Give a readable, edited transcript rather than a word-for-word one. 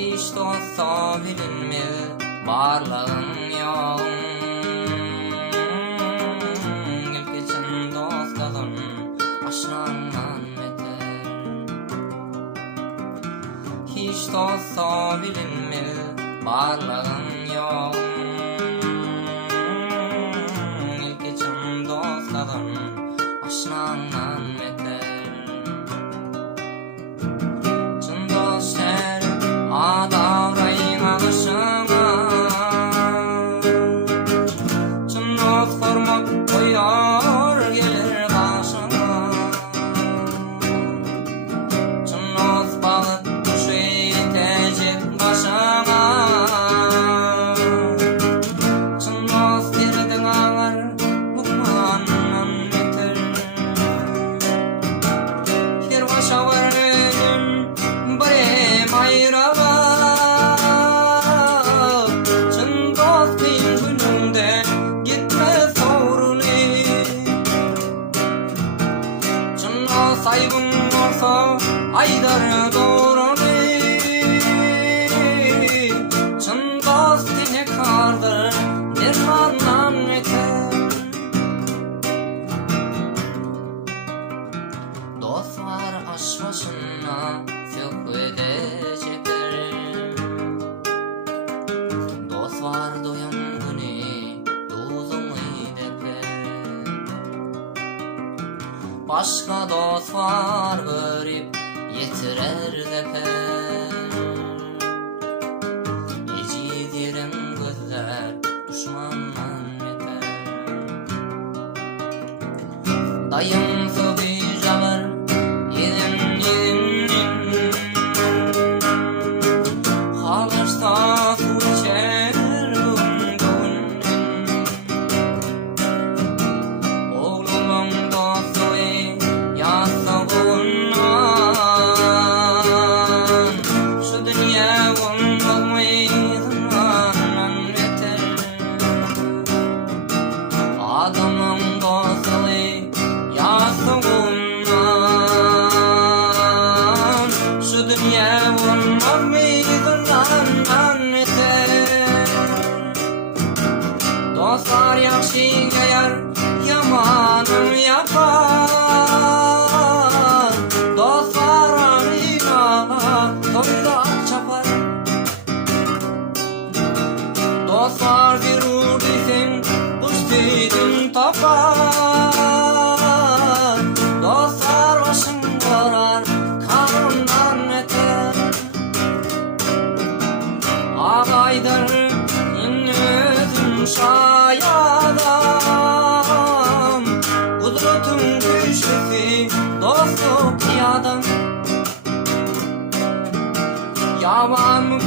Hiç dosta bilinmez barlığın yoğun. Geçen dostladın aşnandan beter. Hiç dosta bilinmez barlığın yoğun. Geçen dostladın aşnandan beter. Çın dost her adavrayın alışıma. Çın dost formak koyar gelir karşıma. Çın dost balık kuşu itecek başıma. Çın dost derdi ağlar bukmandan beter. Her başa var ölüm barem ayraba. Çın dost kıyın gününde gitmez doğrunu. Çın dost aybın olsa aydar doğrunu. Çın dost dine kardır dermandan yeter. Dost var aş başına söküdecekler. Dost var doyan günü duzunu depler. Başka dost var görüp yetirer deper. Eciz yerin gözler düşmandan yeter. Dayım sıvı javır yedim yedim. Kalırsa su içer gün. Oğlumun dostu yasa bundan. Şu dünya olmaydığından beter. Adamın dostu yasa bundan. Şu dünya olmaydığından beter. Dostlar yaxşı gayar, yamanım yapar. Dostlar arayla toyda çapar. Dostlar bir desem üstüdün tapar. Dostlar başın korar, karnından öter. Ağaydır özüm şayadam. Kudretun güçlüsü dostluk yadan. Yaman mı